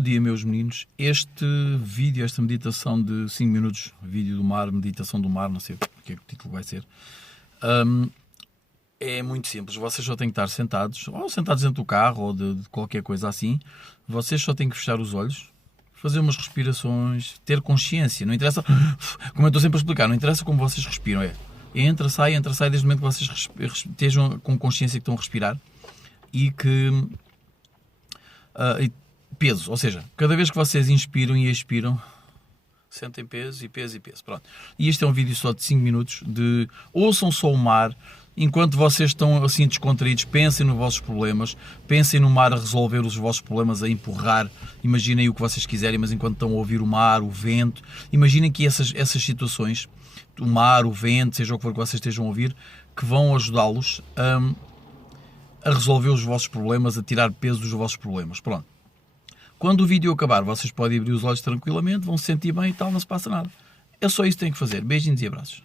Bom dia, meus meninos. Este vídeo, esta meditação de 5 minutos, vídeo do mar, meditação do mar, não sei o que é que o título vai ser, é muito simples. Vocês só têm que estar sentados, ou sentados dentro do carro, ou de qualquer coisa assim. Vocês só têm que fechar os olhos, fazer umas respirações, ter consciência. Não interessa, como eu estou sempre a explicar, não interessa como vocês respiram. Entra, sai, desde o momento que vocês estejam com consciência que estão a respirar e que... peso, ou seja, cada vez que vocês inspiram e expiram, sentem peso e peso e peso. Pronto. E este é um vídeo só de 5 minutos, ouçam só o mar, enquanto vocês estão assim descontraídos, pensem nos vossos problemas, pensem no mar a resolver os vossos problemas, a empurrar, imaginem o que vocês quiserem, mas enquanto estão a ouvir o mar, o vento, imaginem que essas situações, o mar, o vento, seja o que for que vocês estejam a ouvir, que vão ajudá-los a resolver os vossos problemas, a tirar peso dos vossos problemas. Pronto. Quando o vídeo acabar, vocês podem abrir os olhos tranquilamente, vão se sentir bem e tal, não se passa nada. É só isso que têm que fazer. Beijinhos e abraços.